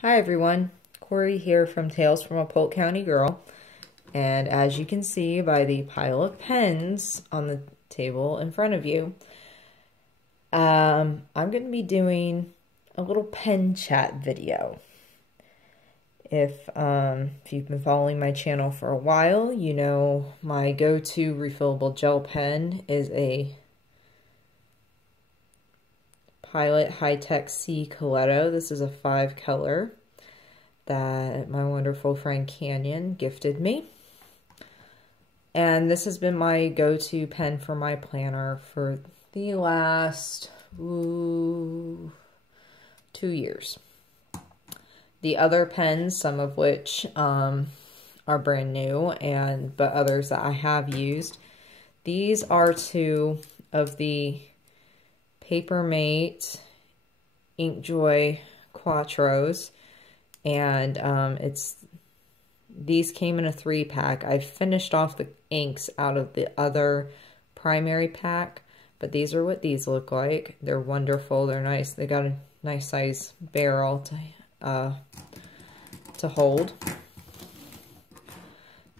Hi everyone, Corey here from Tales from a Polk County Girl, and as you can see by the pile of pens on the table in front of you, I'm going to be doing a little pen chat video. If you've been following my channel for a while, you know my go-to refillable gel pen is a Pilot hi-tec C Coletto. This is a 5-color that my wonderful friend Canyon gifted me. And this has been my go-to pen for my planner for the last 2 years. The other pens, some of which are brand new, but others that I have used. These are 2 of the Papermate Inkjoy Quattros, and these came in a 3-pack. I finished off the inks out of the other primary pack, but these are what these look like. They're wonderful. They're nice. They got a nice size barrel to hold.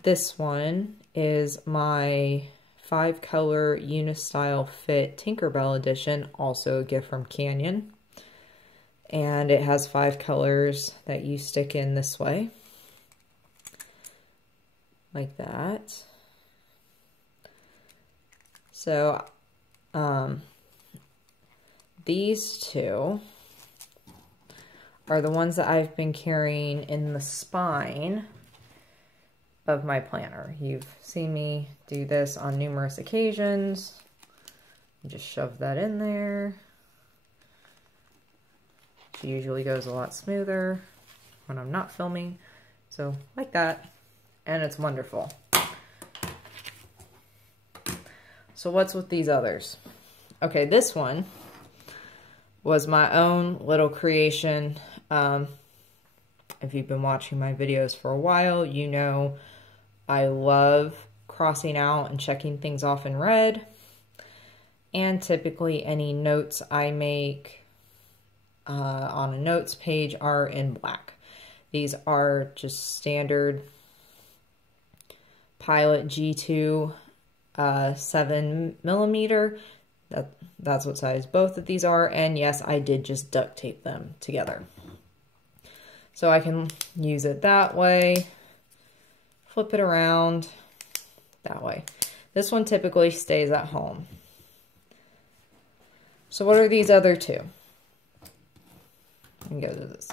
This one is my 5-color Unistyle Fit Tinkerbell edition, also a gift from Canyon. And it has 5 colors that you stick in this way, like that. So these 2 are the ones that I've been carrying in the spine of my planner. You've seen me do this on numerous occasions. Just shove that in there. It usually goes a lot smoother when I'm not filming. So like that, and it's wonderful. So what's with these others? Okay, this one was my own little creation. If you've been watching my videos for a while, you know I love crossing out and checking things off in red. And typically any notes I make on a notes page are in black. These are just standard Pilot G2 7mm. That's what size both of these are. And yes, I did just duct tape them together. So I can use it that way. Flip it around that way. This one typically stays at home. So what are these other 2? Let me go to this.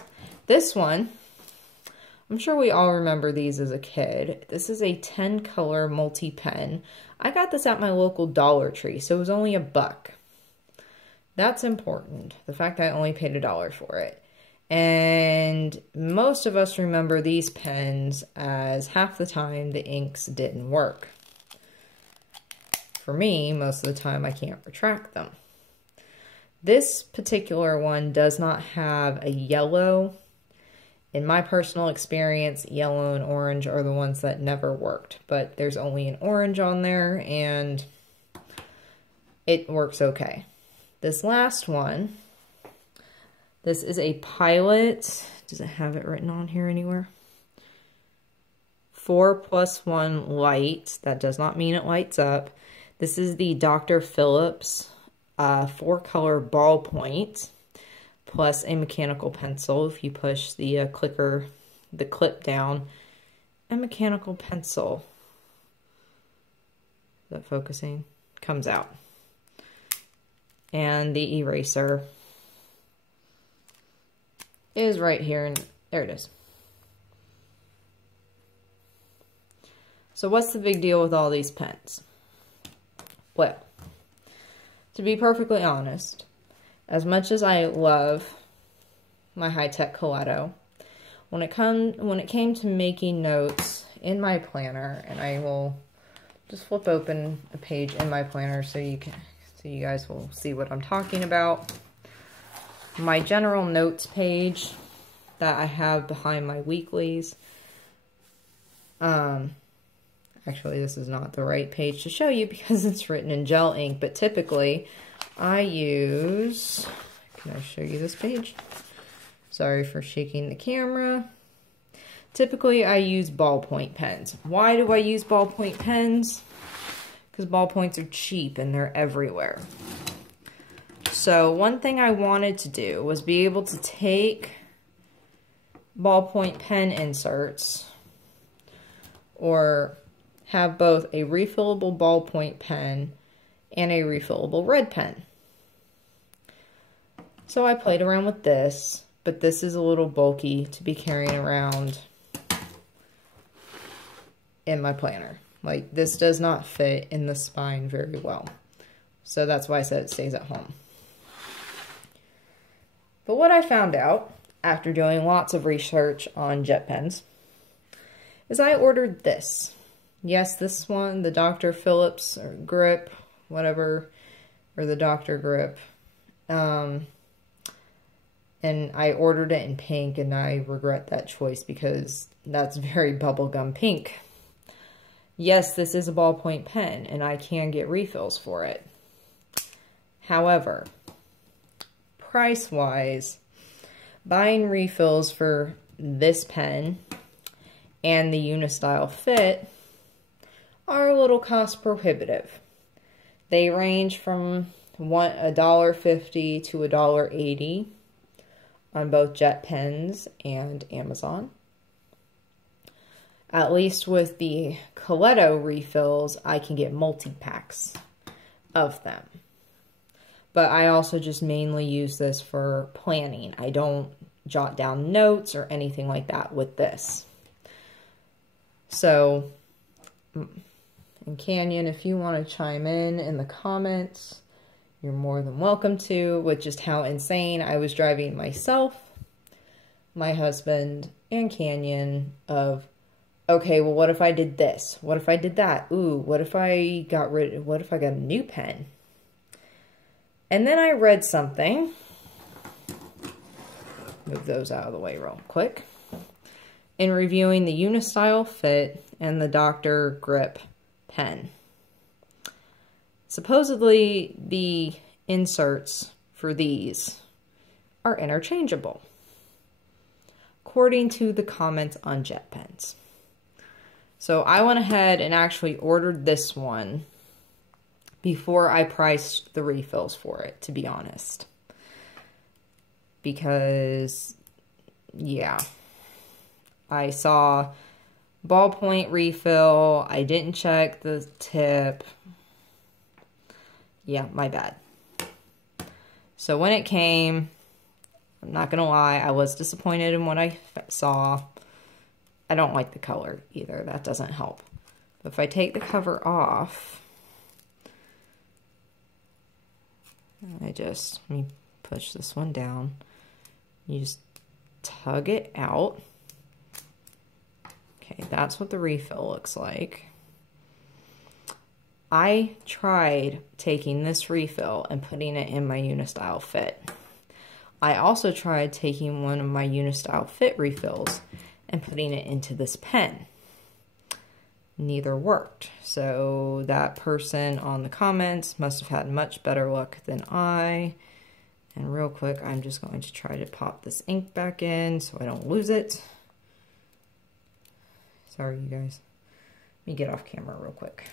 This one, I'm sure we all remember these as a kid. This is a 10-color multi-pen. I got this at my local Dollar Tree, so it was only $1. That's important. The fact that I only paid $1 for it. And most of us remember these pens as half the time the inks didn't work. For me, most of the time I can't retract them. This particular one does not have a yellow. In my personal experience, yellow and orange are the ones that never worked, but there's only an orange on there and it works okay. This last one, this is a Pilot, does it have it written on here anywhere? 4+1 light, that does not mean it lights up. This is the Dr. Phillips 4-color ballpoint, plus a mechanical pencil. If you push the clip down, a mechanical pencil, is that focusing? Comes out. And the eraser is right here, and there it is. So what's the big deal with all these pens? Well, to be perfectly honest, as much as I love my hi-tec Coletto, when it came to making notes in my planner, and I will just flip open a page in my planner so you guys will see what I'm talking about. My general notes page that I have behind my weeklies. Actually, this is not the right page to show you because it's written in gel ink, but typically I use, can I show you this page? Sorry for shaking the camera. Typically, I use ballpoint pens. Why do I use ballpoint pens? Because ballpoints are cheap and they're everywhere. So one thing I wanted to do was be able to take ballpoint pen inserts or have both a refillable ballpoint pen and a refillable red pen. So I played around with this, but this is a little bulky to be carrying around in my planner. Like, this does not fit in the spine very well. So that's why I said it stays at home. But what I found out after doing lots of research on jet pens is I ordered this. Yes, this one, the Dr. Phillips or grip, whatever, or the Dr. grip. And I ordered it in pink, and I regret that choice because that's very bubblegum pink. Yes, this is a ballpoint pen, and I can get refills for it. However, price-wise, buying refills for this pen and the Unistyle Fit are a little cost prohibitive. They range from $1.50 to $1.80 on both jet pens and Amazon. At least with the Coletto refills, I can get multi-packs of them. But I also just mainly use this for planning. I don't jot down notes or anything like that with this. So, and Canyon, if you want to chime in the comments, you're more than welcome to, with just how insane I was driving myself, my husband, and Canyon of, okay, well, what if I did this? What if I did that? Ooh, what if I got a new pen? And then I read something. Move those out of the way real quick. In reviewing the Unistyle Fit and the Dr. Grip pen. Supposedly, the inserts for these are interchangeable, according to the comments on jet pens. So I went ahead and actually ordered this one before I priced the refills for it, to be honest. Because, yeah, I saw ballpoint refill, I didn't check the tip. Yeah, my bad. So when it came, I'm not gonna lie, I was disappointed in what I saw. I don't like the color either, that doesn't help. But if I take the cover off, let me push this one down. You just tug it out. Okay, that's what the refill looks like. I tried taking this refill and putting it in my Unistyle Fit. I also tried taking one of my Unistyle Fit refills and putting it into this pen. Neither worked. So that person on the comments must have had much better luck than I. And real quick, I'm just going to try to pop this ink back in so I don't lose it. Sorry, you guys. Let me get off camera real quick.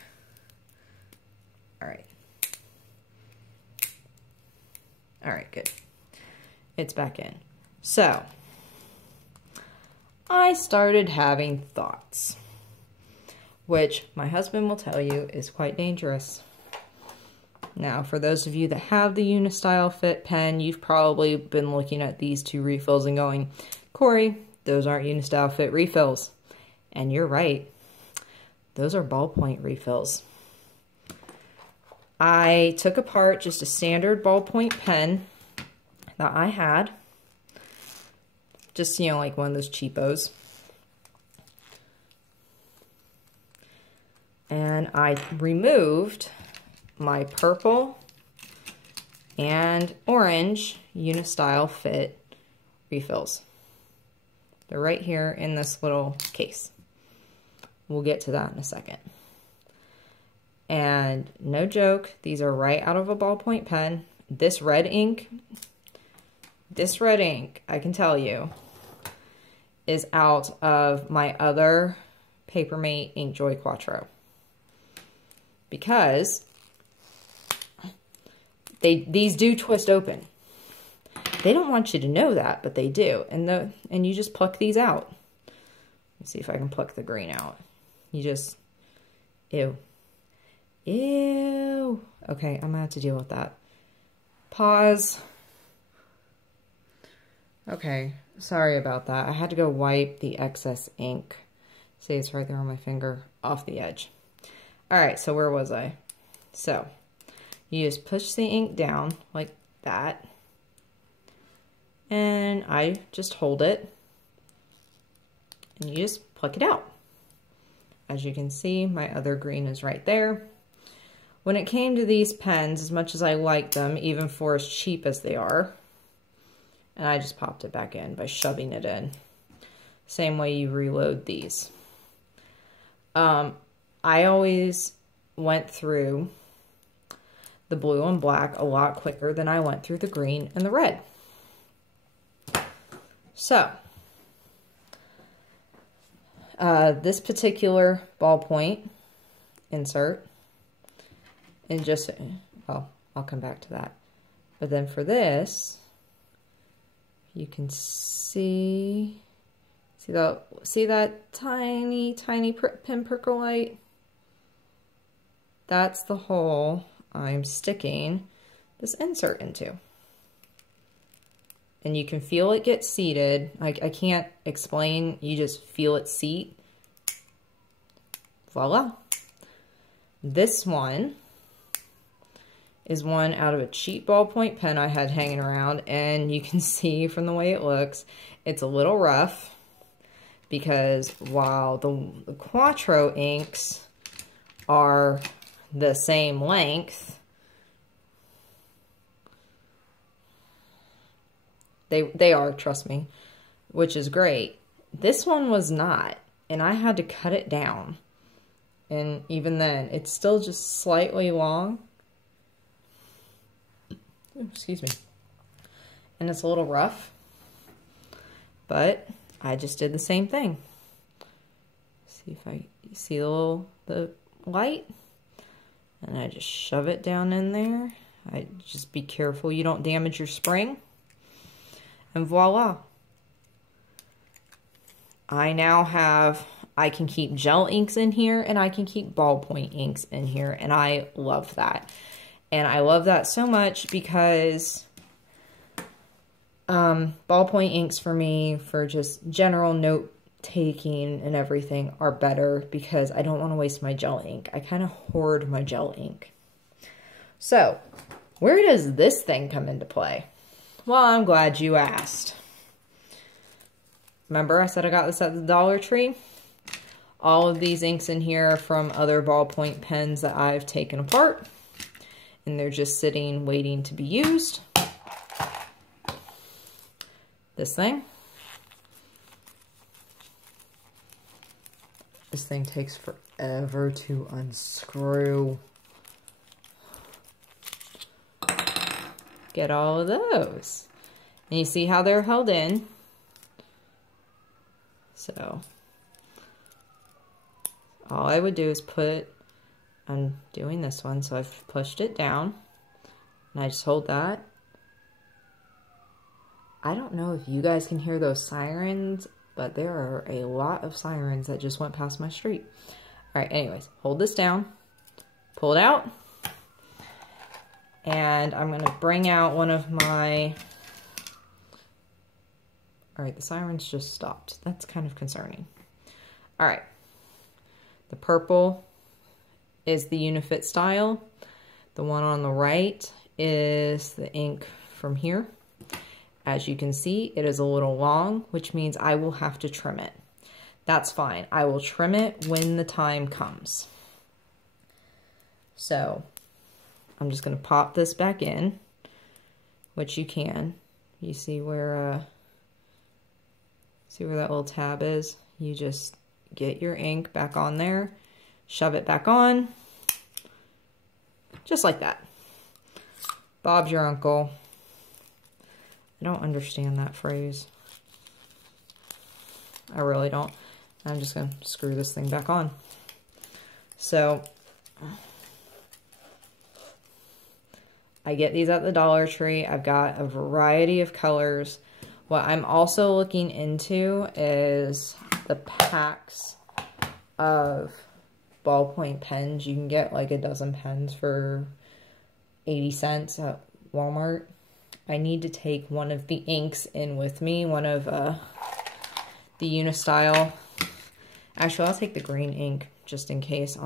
All right. All right, good. It's back in. So, I started having thoughts, which my husband will tell you is quite dangerous. Now, for those of you that have the Unistyle Fit pen, you've probably been looking at these two refills and going, Corey, those aren't Unistyle Fit refills. And you're right. Those are ballpoint refills. I took apart just a standard ballpoint pen that I had. Just, you know, like one of those cheapos. And I removed my purple and orange Unistyle Fit refills. They're right here in this little case. We'll get to that in a second. And no joke, these are right out of a ballpoint pen. This red ink, this red ink, I can tell you, is out of my other Papermate Inkjoy Quattro. Because these do twist open. They don't want you to know that, but they do. And you just pluck these out. Let's see if I can pluck the green out. You just, ew. Ew. Okay, I'm gonna have to deal with that. Pause. Okay, sorry about that. I had to go wipe the excess ink. See, it's right there on my finger, off the edge. All right, so where was I? So, you just push the ink down like that. And I just hold it. And you just pluck it out. As you can see, my other green is right there. When it came to these pens, as much as I like them, even for as cheap as they are, and I just popped it back in by shoving it in. Same way you reload these. I always went through the blue and black a lot quicker than I went through the green and the red. So, this particular ballpoint insert, and just, well, I'll come back to that. But then for this, you can see that tiny pin percolite? That's the hole I'm sticking this insert into. And you can feel it get seated. I can't explain, you just feel it seat. Voila. This one is one out of a cheap ballpoint pen I had hanging around, and you can see from the way it looks, it's a little rough because while the Quattro inks are the same length, they are, trust me, which is great. This one was not, and I had to cut it down. And even then, it's still just slightly long. Ooh, excuse me. And it's a little rough, but I just did the same thing. See if I see the light, and I just shove it down in there. I just be careful you don't damage your spring. And voila. I now have, I can keep gel inks in here and I can keep ballpoint inks in here, and I love that. And I love that so much because ballpoint inks for me, for just general note taking and everything, are better because I don't want to waste my gel ink. I kind of hoard my gel ink. So, where does this thing come into play? Well, I'm glad you asked. Remember I said I got this at the Dollar Tree? All of these inks in here are from other ballpoint pens that I've taken apart, and they're just sitting waiting to be used. This thing. This thing takes forever to unscrew. Get all of those. And you see how they're held in. So, all I would do is I'm doing this one, so I've pushed it down. And I just hold that. I don't know if you guys can hear those sirens, but there are a lot of sirens that just went past my street. All right, anyways, hold this down, pull it out, and I'm going to bring out one of my... All right, the sirens just stopped. That's kind of concerning. All right, the purple is the Unifit style. The one on the right is the ink from here. As you can see, it is a little long, which means I will have to trim it. That's fine. I will trim it when the time comes. So, I'm just going to pop this back in, which you can. You see where that little tab is? You just get your ink back on there, shove it back on, just like that. Bob's your uncle. I don't understand that phrase. I really don't. I'm just going to screw this thing back on. So, I get these at the Dollar Tree. I've got a variety of colors. What I'm also looking into is the packs of ballpoint pens. You can get like a dozen pens for 80 cents at Walmart. I need to take one of the inks in with me, one of the Unistyle. Actually, I'll take the green ink just in case,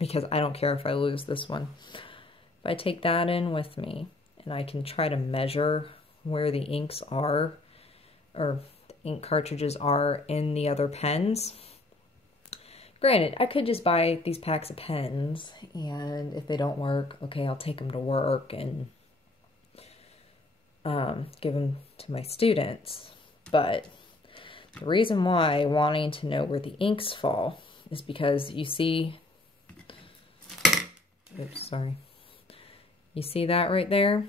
because I don't care if I lose this one. If I take that in with me, and I can try to measure where the inks are, or the ink cartridges are in the other pens. Granted, I could just buy these packs of pens, and if they don't work, okay, I'll take them to work and give them to my students. But the reason why wanting to know where the inks fall is because you see, oops, sorry. You see that right there?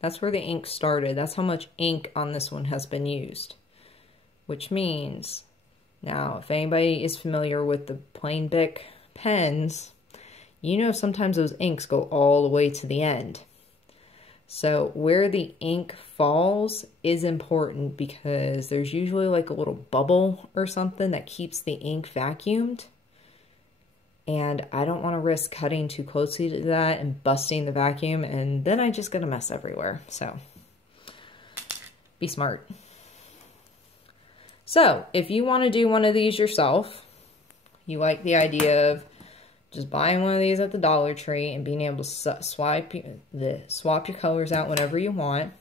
That's where the ink started. That's how much ink on this one has been used. Which means, now, if anybody is familiar with the plain Bic pens, you know sometimes those inks go all the way to the end. So where the ink falls is important because there's usually like a little bubble or something that keeps the ink vacuumed. And I don't want to risk cutting too closely to that and busting the vacuum, and then I just get a mess everywhere. So be smart. So if you want to do one of these yourself, you like the idea of just buying one of these at the Dollar Tree and being able to swap your colors out whenever you want,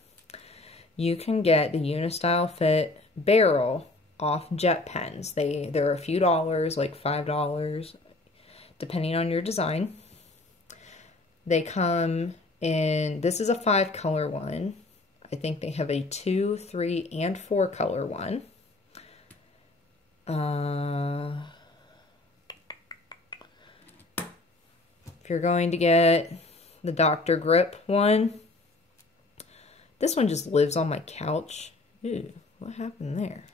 you can get the Unistyle Fit barrel off Jet Pens. They're a few dollars, like $5, depending on your design. They come in, this is a 5-color one. I think they have a 2, 3, and 4-color one. If you're going to get the Dr. Grip one, this one just lives on my couch. Ooh, what happened there?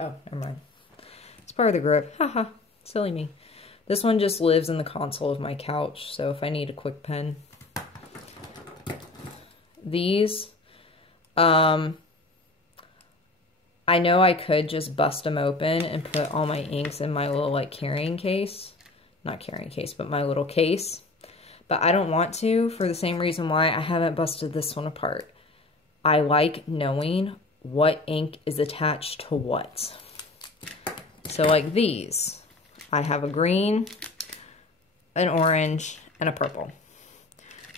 Oh, never mind. It's part of the grip. Haha, silly me. This one just lives in the console of my couch, so if I need a quick pen. These, I know I could just bust them open and put all my inks in my little like carrying case. Not carrying case, but my little case. But I don't want to for the same reason why I haven't busted this one apart. I like knowing what ink is attached to what. So like these, I have a green, an orange, and a purple.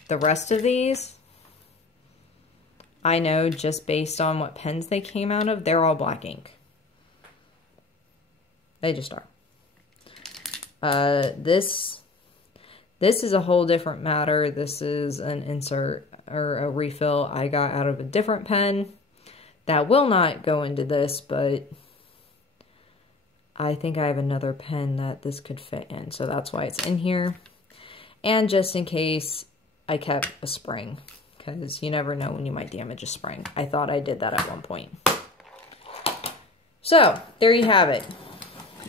The rest of these, I know just based on what pens they came out of, they're all black ink. They just are. This is a whole different matter. This is an insert or a refill I got out of a different pen that will not go into this, but I think I have another pen that this could fit in, so that's why it's in here. And just in case, I kept a spring, because you never know when you might damage a spring. I thought I did that at one point. So, there you have it.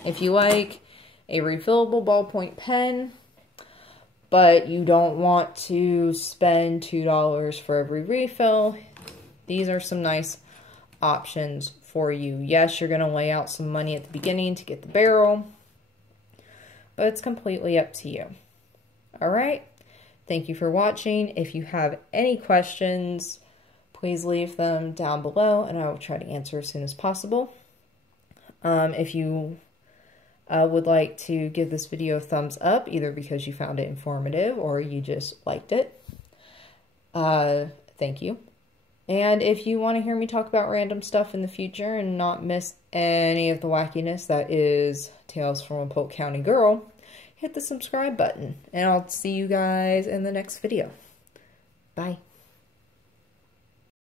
If you like a refillable ballpoint pen, but you don't want to spend $2 for every refill, these are some nice options for you. Yes, you're going to lay out some money at the beginning to get the barrel, but it's completely up to you. All right. Thank you for watching. If you have any questions, please leave them down below and I will try to answer as soon as possible. If you would like to give this video a thumbs up, either because you found it informative or you just liked it, thank you. And if you want to hear me talk about random stuff in the future and not miss any of the wackiness that is Tales from a Polk County Girl, hit the subscribe button. And I'll see you guys in the next video. Bye.